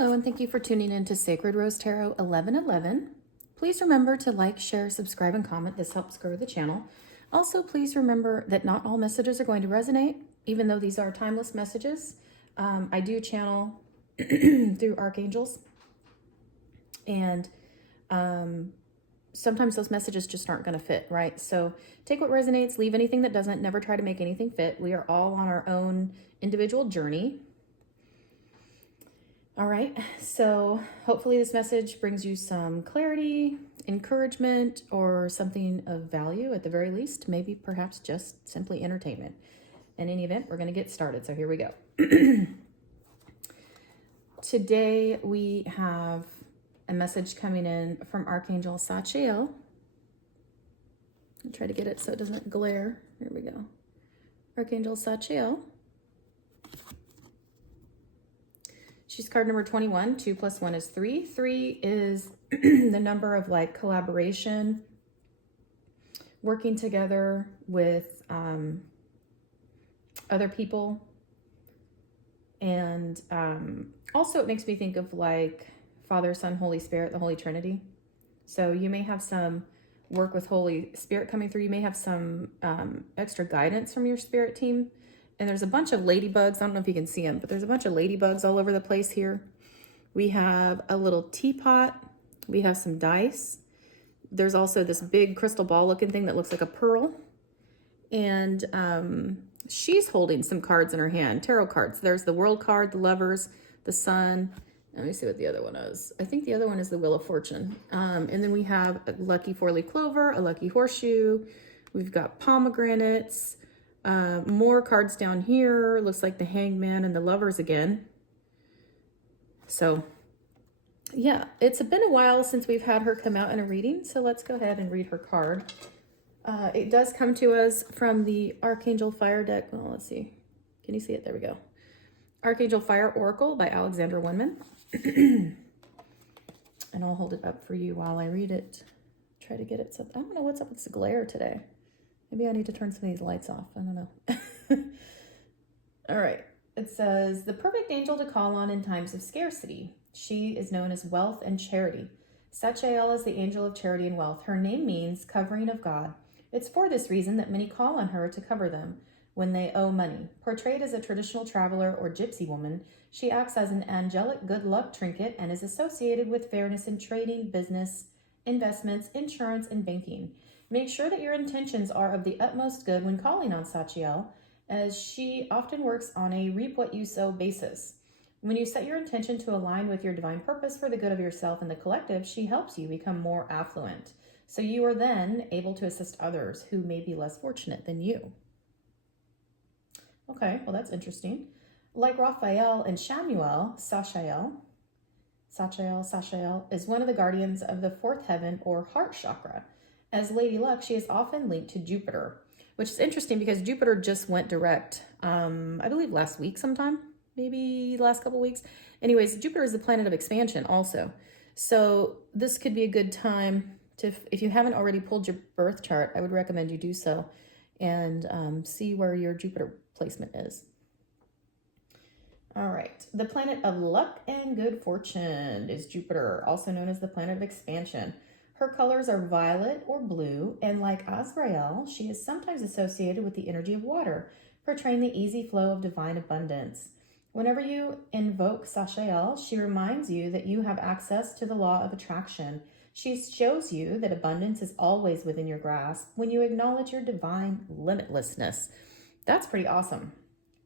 Hello, and thank you for tuning in to Sacred Rose Tarot 1111. Please remember to like, share, subscribe, and comment. This helps grow the channel. Also, please remember that not all messages are going to resonate, even though these are timeless messages. I do channel through archangels, and sometimes those messages just aren't going to fit, right? So take what resonates, leave anything that doesn't, never try to make anything fit. We are all on our own individual journey. All right, so hopefully this message brings you some clarity, encouragement, or something of value at the very least, maybe perhaps just simply entertainment. In any event, we're going to get started, so here we go. Today we have a message coming in from Archangel Sachiel. I'll try to get it so it doesn't glare. Here we go. Archangel Sachiel. She's card number 21. 2 plus 1 is 3. 3 is the number of like collaboration, working together with other people. And also it makes me think of like Father, Son, Holy Spirit, the Holy Trinity. So you may have some work with Holy Spirit coming through. You may have some extra guidance from your spirit team. And there's a bunch of ladybugs. I don't know if you can see them, but there's a bunch of ladybugs all over the place here. We have a little teapot. We have some dice. There's also this big crystal ball looking thing that looks like a pearl. And she's holding some cards in her hand, tarot cards. There's the World card, the Lovers, the Sun. Let me see what the other one is. I think the other one is the Wheel of Fortune. And then we have a lucky 4-leaf clover, a lucky horseshoe. We've got pomegranates. More cards down here. Looks like the Hangman and the Lovers again. So yeah, it's been a while since we've had her come out in a reading. So let's go ahead and read her card. It does come to us from the Archangel Fire deck. Well, let's see. Can you see it? There we go. Archangel Fire Oracle by Alexandra Winman. And I'll hold it up for you while I read it. Try to get it. I don't know what's up with this glare today. Maybe I need to turn some of these lights off. I don't know. All right. It says, the perfect angel to call on in times of scarcity. She is known as wealth and charity. Sachiel is the angel of charity and wealth. Her name means covering of God. It's for this reason that many call on her to cover them when they owe money. Portrayed as a traditional traveler or gypsy woman, she acts as an angelic good luck trinket and is associated with fairness in trading, business, investments, insurance, and banking. Make sure that your intentions are of the utmost good when calling on Sachiel, as she often works on a reap what you sow basis. When you set your intention to align with your divine purpose for the good of yourself and the collective, she helps you become more affluent. So you are then able to assist others who may be less fortunate than you. Okay, well, that's interesting. Like Raphael and Samuel, Sachiel is one of the guardians of the fourth heaven or heart chakra. As Lady Luck, she is often linked to Jupiter, which is interesting because Jupiter just went direct, I believe last week sometime, maybe the last couple weeks. Anyways, Jupiter is the planet of expansion also. So this could be a good time to, if you haven't already pulled your birth chart, I would recommend you do so and see where your Jupiter placement is. All right, the planet of luck and good fortune is Jupiter, also known as the planet of expansion. Her colors are violet or blue, and like Azrael, she is sometimes associated with the energy of water, portraying the easy flow of divine abundance. Whenever you invoke Sachiel, she reminds you that you have access to the law of attraction. She shows you that abundance is always within your grasp when you acknowledge your divine limitlessness. That's pretty awesome.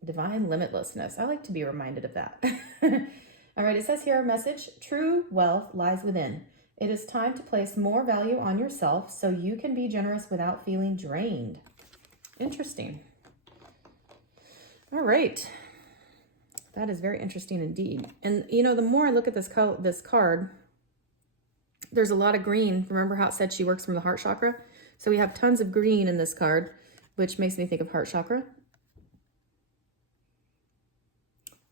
Divine limitlessness. I like to be reminded of that. All right, it says here a message, true wealth lies within. It is time to place more value on yourself so you can be generous without feeling drained. Interesting. All right. That is very interesting indeed. And, you know, the more I look at this card, there's a lot of green. Remember how it said she works from the heart chakra? So we have tons of green in this card, which makes me think of heart chakra.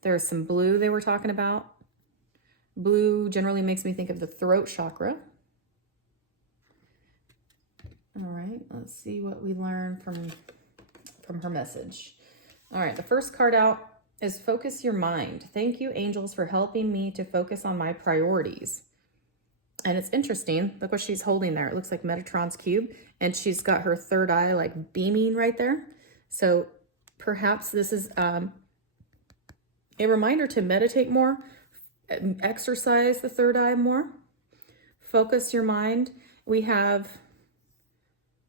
There's some blue they were talking about. Blue generally makes me think of the throat chakra. All right, let's see what we learn from her message. All right, the first card out is focus your mind. Thank you, angels, for helping me to focus on my priorities. And it's interesting. Look what she's holding there. It looks like Metatron's cube. And she's got her third eye like beaming right there. So perhaps this is a reminder to meditate more, exercise the third eye more, focus your mind. We have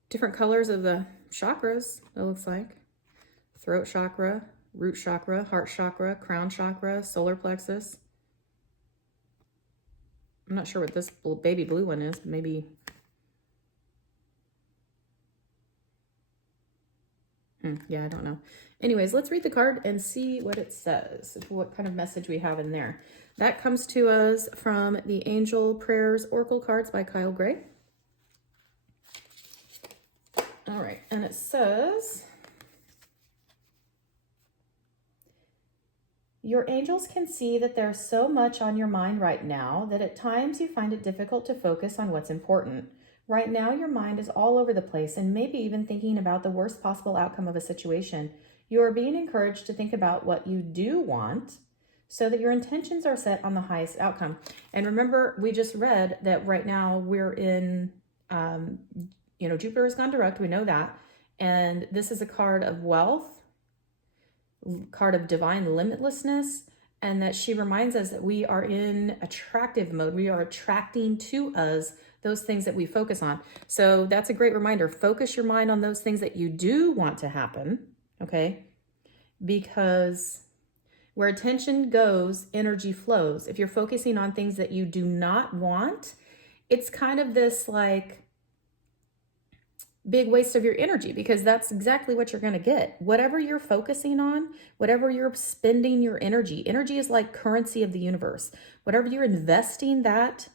different colors of the chakras, it looks like. Throat chakra, root chakra, heart chakra, crown chakra, solar plexus. I'm not sure what this baby blue one is, but maybe. Yeah, I don't know. Anyways, let's read the card and see what it says, what kind of message we have in there. That comes to us from the Angel Prayers Oracle cards by Kyle Gray. All right, and it says, your angels can see that there's so much on your mind right now that at times you find it difficult to focus on what's important. Right now, your mind is all over the place and maybe even thinking about the worst possible outcome of a situation. You are being encouraged to think about what you do want so that your intentions are set on the highest outcome. And remember, we just read that right now we're in, Jupiter has gone direct. We know that. And this is a card of wealth, card of divine limitlessness, and that she reminds us that we are in attractive mode. We are attracting to us those things that we focus on. So that's a great reminder. Focus your mind on those things that you do want to happen, okay? Because where attention goes, energy flows. If you're focusing on things that you do not want, it's kind of this like big waste of your energy, because that's exactly what you're going to get. Whatever you're focusing on, whatever you're spending your energy is like currency of the universe. Whatever you're investing that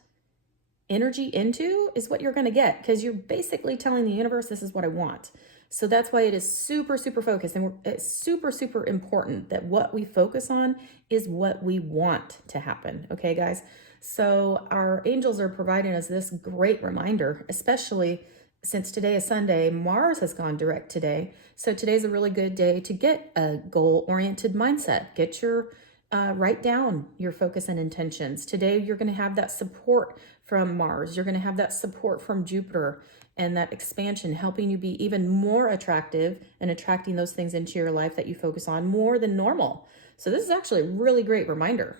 energy into is what you're going to get, because you're basically telling the universe, this is what I want. So that's why it is super, super focused. And it's super, super important that what we focus on is what we want to happen. Okay, guys? So our angels are providing us this great reminder, especially since today is Sunday. Mars has gone direct today. So today's a really good day to get a goal-oriented mindset. Get your, write down your focus and intentions. Today, you're going to have that support from Mars. You're going to have that support from Jupiter and that expansion, helping you be even more attractive and attracting those things into your life that you focus on more than normal. So this is actually a really great reminder.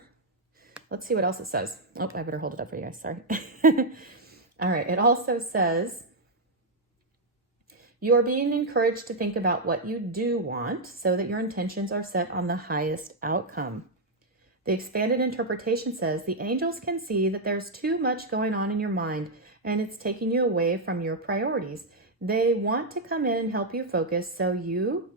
Let's see what else it says. Oh, I better hold it up for you guys. Sorry. All right. It also says, you are being encouraged to think about what you do want so that your intentions are set on the highest outcome. The expanded interpretation says the angels can see that there's too much going on in your mind and it's taking you away from your priorities. They want to come in and help you focus so you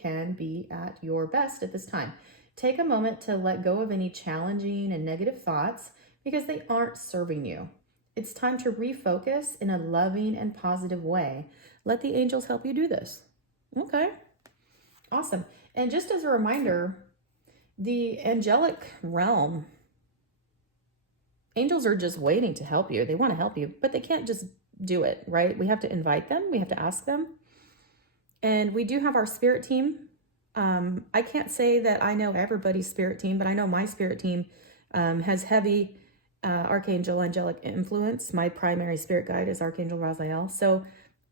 can be at your best at this time. Take a moment to let go of any challenging and negative thoughts because they aren't serving you. It's time to refocus in a loving and positive way. Let the angels help you do this. Okay, awesome. And just as a reminder, the angelic realm, angels are just waiting to help you. They want to help you, but they can't just do it, right? We have to invite them. We have to ask them. And we do have our spirit team. I can't say that I know everybody's spirit team, but I know my spirit team has heavy Archangel angelic influence. My primary spirit guide is Archangel Raziel. So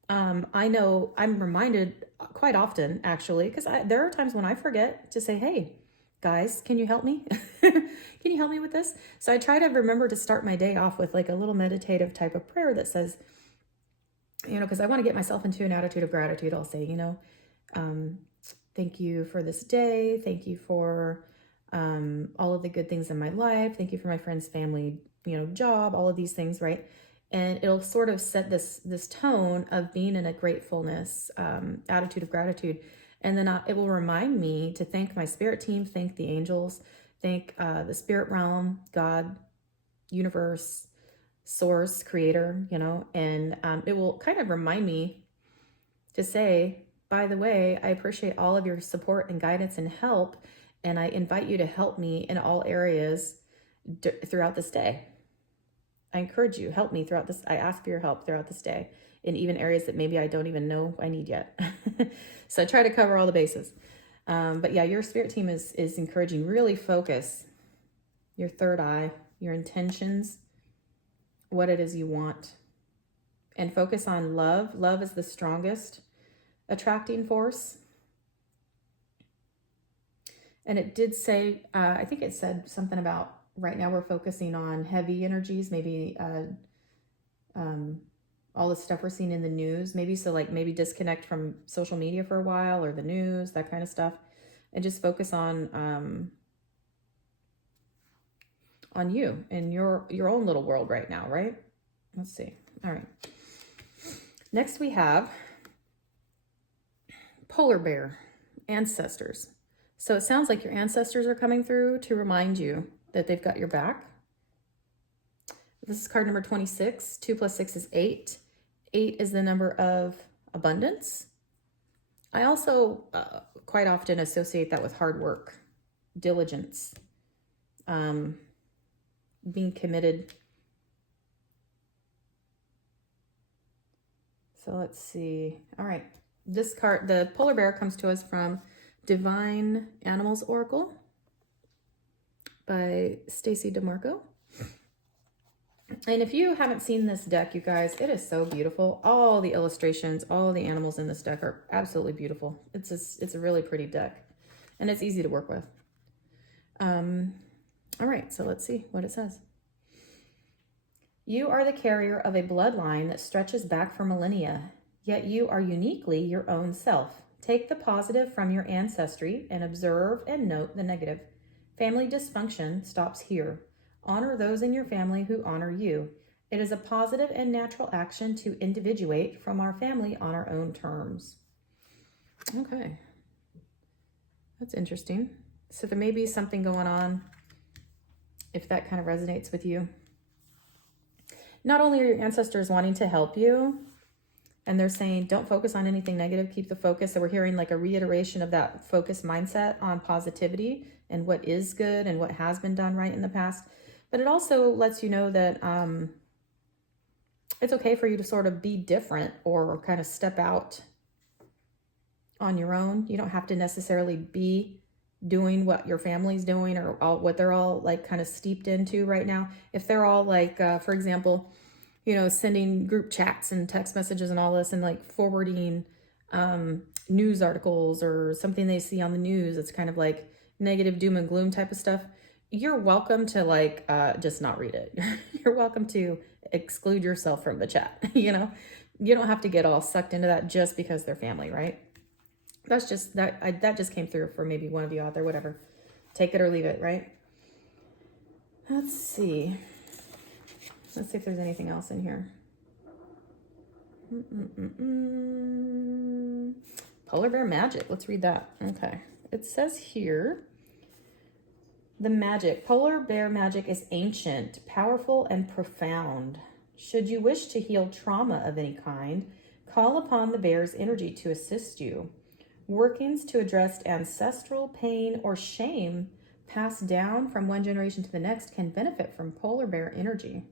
I know I'm reminded quite often, actually, because there are times when I forget to say, hey, guys, can you help me? Can you help me with this? So I try to remember to start my day off with like a little meditative type of prayer that says, because I want to get myself into an attitude of gratitude. I'll say, thank you for this day. Thank you for all of the good things in my life. Thank you for my friend's family, job, all of these things, right? And it'll sort of set this tone of being in a gratefulness, attitude of gratitude. And then it will remind me to thank my spirit team, thank the angels, thank the spirit realm, God, universe, source, creator, and it will kind of remind me to say, by the way, I appreciate all of your support and guidance and help. And I invite you to help me in all areas throughout this day. I encourage you, help me throughout this. I ask for your help throughout this day in even areas that maybe I don't even know I need yet. So I try to cover all the bases. But yeah, your spirit team is encouraging, really focus your third eye, your intentions, what it is you want, and focus on love. Love is the strongest attracting force. And it did say, I think it said something about right now we're focusing on heavy energies, maybe all the stuff we're seeing in the news, maybe, so like maybe disconnect from social media for a while, or the news, that kind of stuff, and just focus on you and your own little world right now, right? Let's see. All right. Next we have polar bear ancestors. So it sounds like your ancestors are coming through to remind you that they've got your back. This is card number 26. 2 plus 6 is 8. 8 is the number of abundance. I also quite often associate that with hard work, diligence, being committed. So let's see. All right. This card, the polar bear, comes to us from Divine Animals Oracle by Stacy DeMarco. And if you haven't seen this deck, you guys, it is so beautiful. All the illustrations, all the animals in this deck are absolutely beautiful. It's a really pretty deck, and it's easy to work with. All right, so let's see what it says. You are the carrier of a bloodline that stretches back for millennia, yet you are uniquely your own self. Take the positive from your ancestry and observe and note the negative. Family dysfunction stops here. Honor those in your family who honor you. It is a positive and natural action to individuate from our family on our own terms. Okay. That's interesting. So there may be something going on, if that kind of resonates with you. Not only are your ancestors wanting to help you, and they're saying, don't focus on anything negative, keep the focus. So we're hearing like a reiteration of that focused mindset on positivity and what is good and what has been done right in the past. But it also lets you know that it's okay for you to sort of be different or kind of step out on your own. You don't have to necessarily be doing what your family's doing or what they're all like kind of steeped into right now. If they're all like, for example, you know, sending group chats and text messages and all this, and like forwarding news articles or something they see on the news, it's kind of like negative doom and gloom type of stuff. You're welcome to like just not read it. You're welcome to exclude yourself from the chat. You know, you don't have to get all sucked into that just because they're family, right? That's just that just came through for maybe one of you out there. Whatever, take it or leave it, right? Let's see if there's anything else in here. Polar bear magic. Let's read that. Okay, it says here. The magic, polar bear magic, is ancient, powerful, and profound. Should you wish to heal trauma of any kind, call upon the bear's energy to assist you. Workings to address ancestral pain or shame passed down from one generation to the next can benefit from polar bear energy.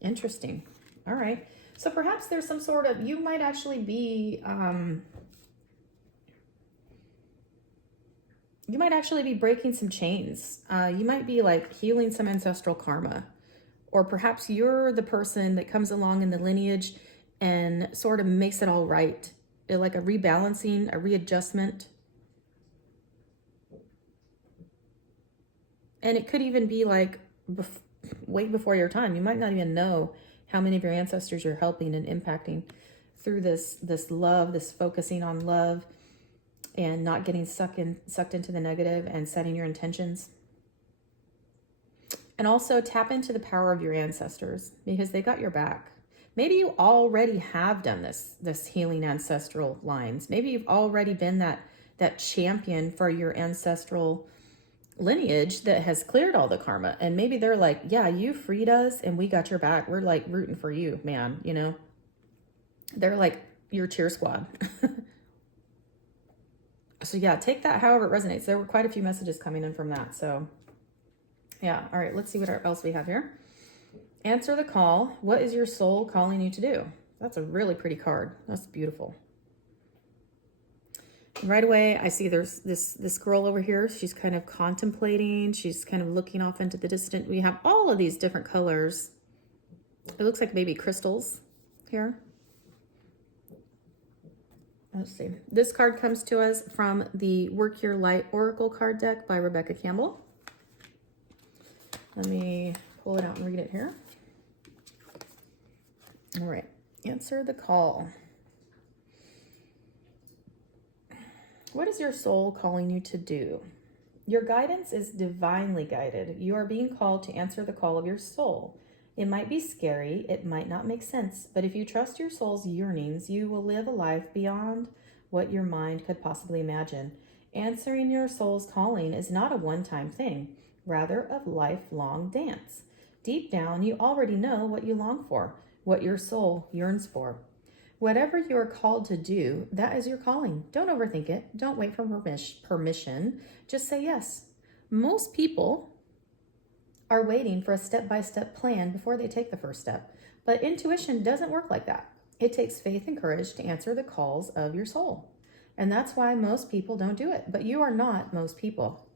Interesting. All right. So perhaps there's some sort of, you might actually be, breaking some chains. You might be like healing some ancestral karma, or perhaps you're the person that comes along in the lineage and sort of makes it all right. Like a rebalancing, a readjustment. And it could even be like way before your time. You might not even know how many of your ancestors you're helping and impacting through this love, this focusing on love, and not getting sucked into the negative and setting your intentions. And also tap into the power of your ancestors, because they got your back. Maybe you already have done this healing ancestral lines. Maybe you've already been that champion for your ancestral lineage that has cleared all the karma. And maybe they're like, yeah, you freed us and we got your back. We're like rooting for you, man. You know, they're like your cheer squad. So yeah, take that however it resonates. There were quite a few messages coming in from that. So yeah. All right, let's see what else we have here. Answer the call. What is your soul calling you to do? That's a really pretty card. That's beautiful. Right away, I see there's this girl over here. She's kind of contemplating. She's kind of looking off into the distant. We have all of these different colors. It looks like maybe crystals here. Let's see. This card comes to us from the Work Your Light Oracle card deck by Rebecca Campbell. Let me pull it out and read it here. All right. Answer the call. What is your soul calling you to do? Your guidance is divinely guided. You are being called to answer the call of your soul. It might be scary, it might not make sense, but if you trust your soul's yearnings, you will live a life beyond what your mind could possibly imagine. Answering your soul's calling is not a one-time thing, rather a lifelong dance. Deep down, you already know what you long for, what your soul yearns for. Whatever you are called to do, that is your calling. Don't overthink it. Don't wait for permission. Just say yes. Most people are waiting for a step-by-step plan before they take the first step. But intuition doesn't work like that. It takes faith and courage to answer the calls of your soul. And that's why most people don't do it. But you are not most people.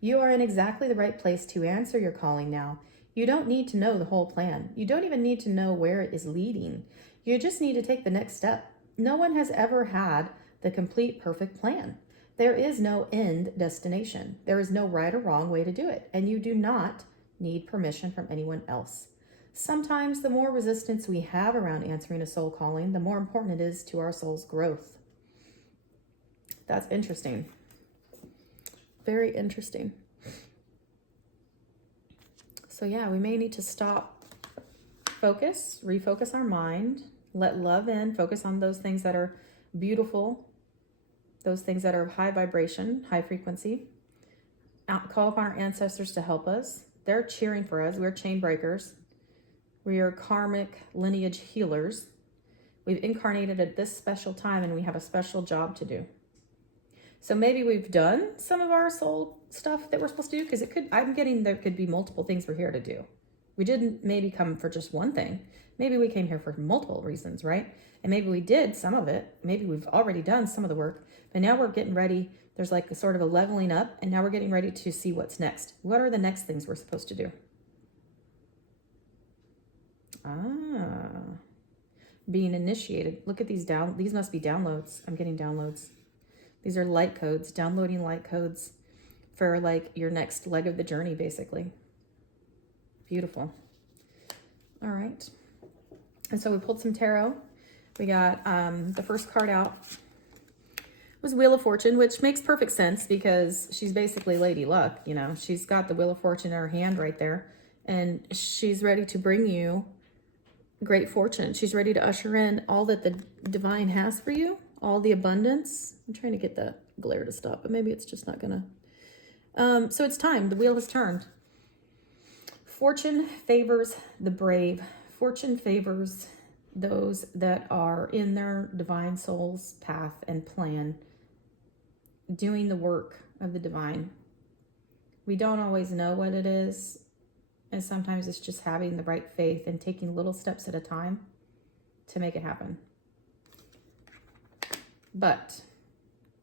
You are in exactly the right place to answer your calling now. You don't need to know the whole plan. You don't even need to know where it is leading. You just need to take the next step. No one has ever had the complete perfect plan. There is no end destination. There is no right or wrong way to do it. And you do not need permission from anyone else. Sometimes the more resistance we have around answering a soul calling, the more important it is to our soul's growth. That's interesting. Very interesting. So yeah, we may need to stop, focus, refocus our mind, let love in, focus on those things that are beautiful, those things that are high vibration, high frequency. Call upon our ancestors to help us. They're cheering for us. We're chain breakers. We are karmic lineage healers. We've incarnated at this special time and we have a special job to do. So maybe we've done some of our soul stuff that we're supposed to do, because there could be multiple things we're here to do. We didn't maybe come for just one thing. Maybe we came here for multiple reasons, right? And maybe we did some of it. Maybe we've already done some of the work, but now we're getting ready. There's like a sort of a leveling up, and now we're getting ready to see what's next. What are the next things we're supposed to do? Being initiated. Look at these these must be downloads. I'm getting downloads. These are light codes, downloading light codes for like your next leg of the journey, basically. Beautiful. All right. And so we pulled some tarot. We got the first card out was Wheel of Fortune, which makes perfect sense because she's basically Lady Luck. You know, she's got the Wheel of Fortune in her hand right there, and she's ready to bring you great fortune. She's ready to usher in all that the divine has for you, all the abundance. I'm trying to get the glare to stop, but maybe it's just not gonna. So it's time. The wheel has turned. Fortune favors the brave. Fortune favors those that are in their divine soul's path and plan, doing the work of the divine. We don't always know what it is, and sometimes it's just having the right faith and taking little steps at a time to make it happen. But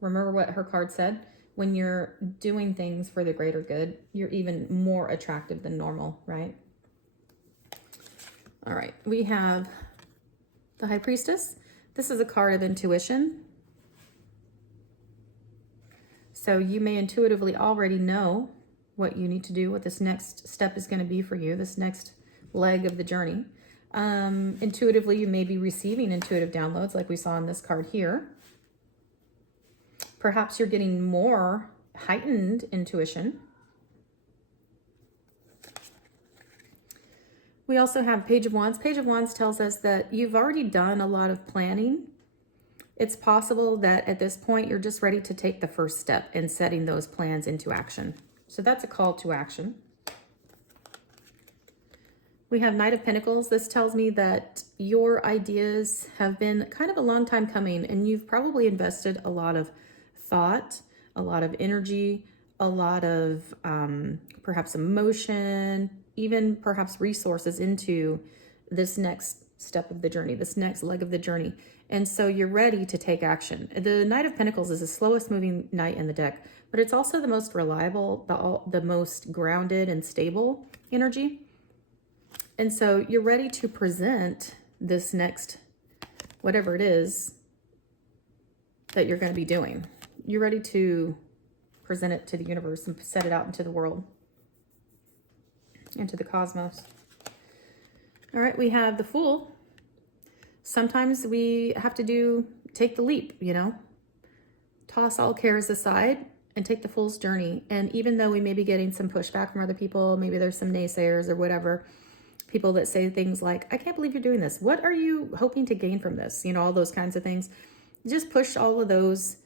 remember what her card said. When you're doing things for the greater good, you're even more attractive than normal, right? All right, we have the High Priestess. This is a card of intuition. So you may intuitively already know what you need to do, what this next step is going to be for you, this next leg of the journey. Intuitively, you may be receiving intuitive downloads like we saw in this card here. Perhaps you're getting more heightened intuition. We also have Page of Wands. Page of Wands tells us that you've already done a lot of planning. It's possible that at this point you're just ready to take the first step in setting those plans into action. So that's a call to action. We have Knight of Pentacles. This tells me that your ideas have been kind of a long time coming, and you've probably invested a lot of thought, a lot of energy, a lot of perhaps emotion, even perhaps resources into this next step of the journey, this next leg of the journey. And so you're ready to take action. The Knight of Pentacles is the slowest moving knight in the deck, but it's also the most reliable, the most grounded and stable energy. And so you're ready to present this next, whatever it is that you're going to be doing. You're ready to present it to the universe and set it out into the world, into the cosmos. All right, we have the Fool. Sometimes we have to take the leap, you know, toss all cares aside and take the Fool's journey. And even though we may be getting some pushback from other people, maybe there's some naysayers or whatever, people that say things like, I can't believe you're doing this. What are you hoping to gain from this? You know, all those kinds of things. Just push all of those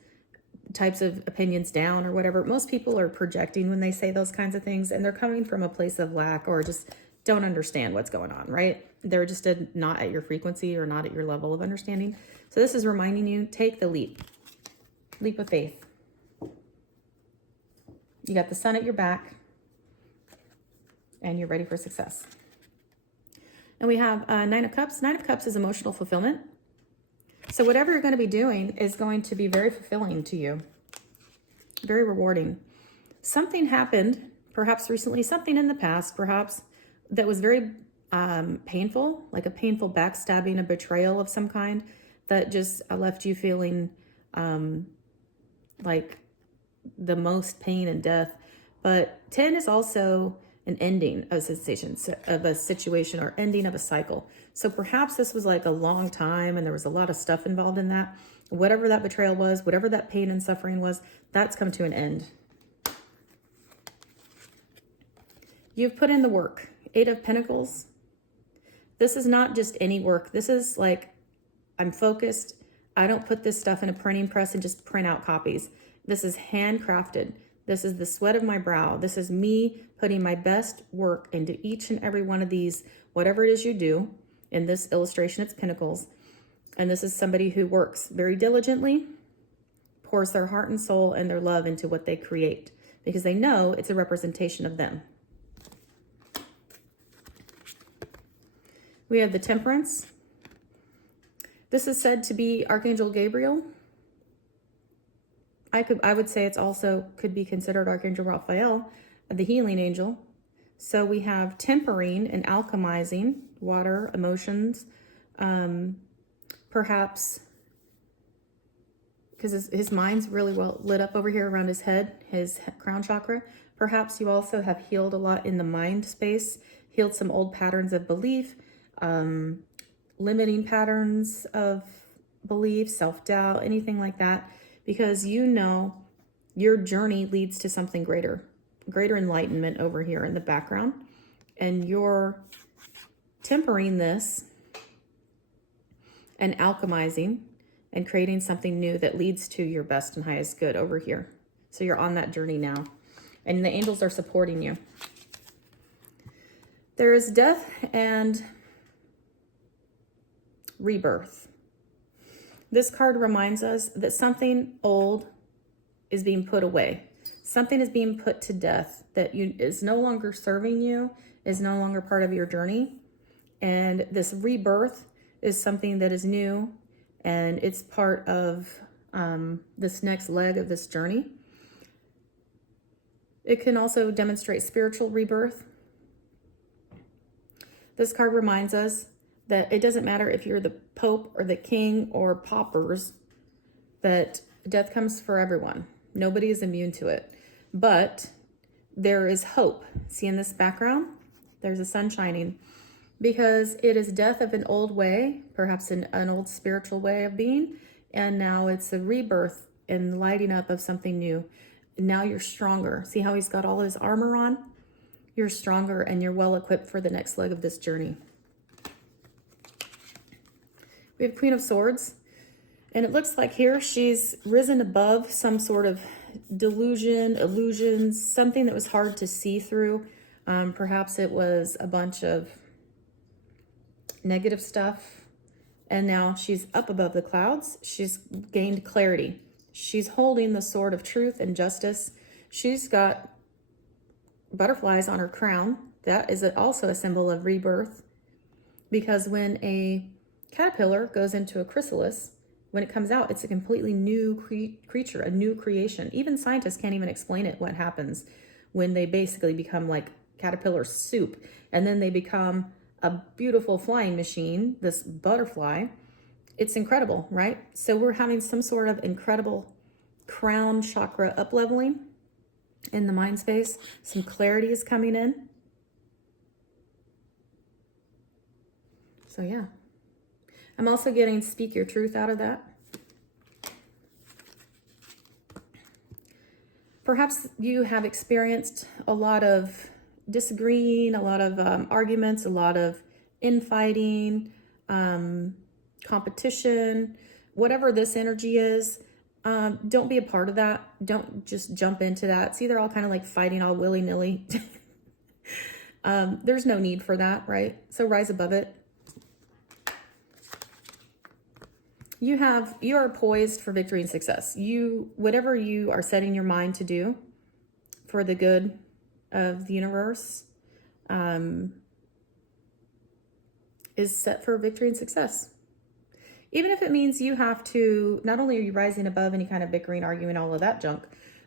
types of opinions down or whatever. Most people are projecting when they say those kinds of things, and they're coming from a place of lack or just don't understand what's going on, right? They're just not at your frequency or not at your level of understanding. So this is reminding you, take the leap of faith. You got the sun at your back and you're ready for success. And we have Nine of Cups. Nine of Cups is emotional fulfillment. So whatever you're going to be doing is going to be very fulfilling to you. Very rewarding. Something happened, perhaps recently, something in the past, perhaps, that was very painful, like a painful backstabbing, a betrayal of some kind that just left you feeling like the most pain and death. But 10 is also an ending of a situation or ending of a cycle. So perhaps this was like a long time and there was a lot of stuff involved in that. Whatever that betrayal was, whatever that pain and suffering was, that's come to an end. You've put in the work. 8 of Pentacles. This is not just any work. This is like, I'm focused. I don't put this stuff in a printing press and just print out copies. This is handcrafted. This is the sweat of my brow. This is me putting my best work into each and every one of these, whatever it is you do. In this illustration, it's Pentacles. And this is somebody who works very diligently, pours their heart and soul and their love into what they create because they know it's a representation of them. We have the Temperance. This is said to be Archangel Gabriel. I would say it's also could be considered Archangel Raphael, the healing angel. So we have tempering and alchemizing water, emotions, perhaps because his mind's really well lit up over here around his head, his crown chakra. Perhaps you also have healed a lot in the mind space, healed some old patterns of belief, limiting patterns of belief, self-doubt, anything like that, because you know your journey leads to something greater enlightenment over here in the background, and you're tempering this and alchemizing and creating something new that leads to your best and highest good over here. So you're on that journey now, and the angels are supporting you. There is death and rebirth. This card reminds us that something old is being put away. Something is being put to death that is no longer serving you, is no longer part of your journey. And this rebirth is something that is new, and it's part of this next leg of this journey. It can also demonstrate spiritual rebirth. This card reminds us that it doesn't matter if you're the Pope or the King or paupers, that death comes for everyone. Nobody is immune to it. But there is hope. See in this background? There's a sun shining. Because it is death of an old way, perhaps an old spiritual way of being, and now it's a rebirth and lighting up of something new. And now you're stronger. See how he's got all his armor on? You're stronger and you're well equipped for the next leg of this journey. We have Queen of Swords, and it looks like here she's risen above some sort of delusion, illusions, something that was hard to see through. Perhaps it was a bunch of negative stuff, and now she's up above the clouds. She's gained clarity. She's holding the sword of truth and justice. She's got butterflies on her crown. That is also a symbol of rebirth, because when a caterpillar goes into a chrysalis, when it comes out, it's a completely new creature, a new creation. Even scientists can't even explain it, what happens when they basically become like caterpillar soup. And then they become a beautiful flying machine, this butterfly. It's incredible, right? So we're having some sort of incredible crown chakra up leveling in the mind space. Some clarity is coming in. So yeah. I'm also getting speak your truth out of that. Perhaps you have experienced a lot of disagreeing, a lot of arguments, a lot of infighting, competition, whatever this energy is. Don't be a part of that. Don't just jump into that. See, they're all kind of like fighting all willy-nilly. There's no need for that, right? So rise above it. You are poised for victory and success. Whatever you are setting your mind to do for the good of the universe, is set for victory and success. Even if it means you have to, not only are you rising above any kind of bickering, arguing, all of that junk,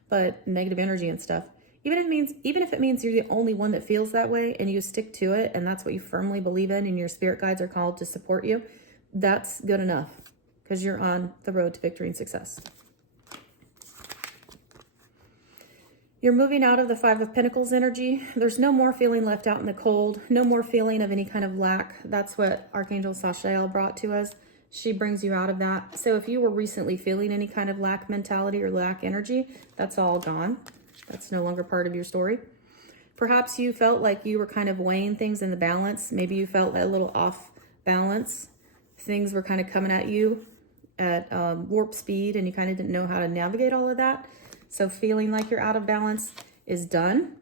but negative energy and stuff. Even if it means you're the only one that feels that way and you stick to it and that's what you firmly believe in and your spirit guides are called to support you, that's good enough. Because you're on the road to victory and success. You're moving out of the Five of Pentacles energy. There's no more feeling left out in the cold. No more feeling of any kind of lack. That's what Archangel Sachiel brought to us. She brings you out of that. So if you were recently feeling any kind of lack mentality or lack energy, that's all gone. That's no longer part of your story. Perhaps you felt like you were kind of weighing things in the balance. Maybe you felt a little off balance. Things were kind of coming at you at warp speed and you kind of didn't know how to navigate all of that. So feeling like you're out of balance is done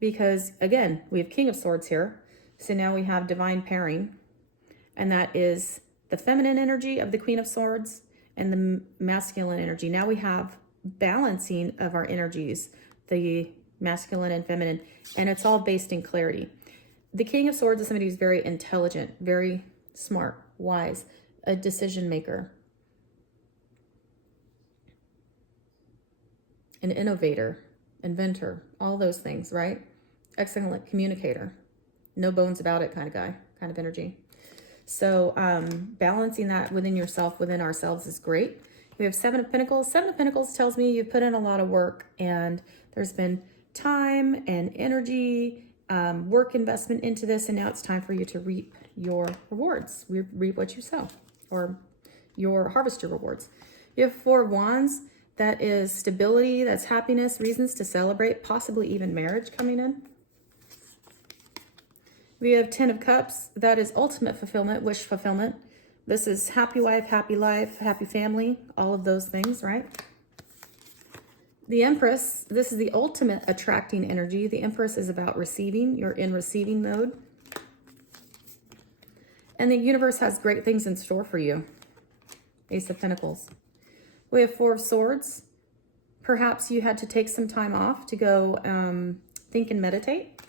because, again, we have King of Swords here. So now we have divine pairing, and that is the feminine energy of the Queen of Swords and the masculine energy. Now we have balancing of our energies, the masculine and feminine, and it's all based in clarity. The King of Swords is somebody who's very intelligent, very smart, wise, a decision maker, an innovator, inventor, all those things, right? Excellent communicator, no bones about it kind of guy, kind of energy. So balancing that within yourself, within ourselves is great. We have Seven of Pentacles. Seven of Pentacles tells me you've put in a lot of work and there's been time and energy, work investment into this, and now it's time for you to reap your rewards. Reap what you sow, or your harvest your rewards. You have Four of Wands. That is stability, that's happiness, reasons to celebrate, possibly even marriage coming in. We have Ten of Cups. That is ultimate fulfillment, wish fulfillment. This is happy wife, happy life, happy family, all of those things, right? The Empress, this is the ultimate attracting energy. The Empress is about receiving. You're in receiving mode. And the universe has great things in store for you. Ace of Pentacles. We have Four of Swords. Perhaps you had to take some time off to go think and meditate.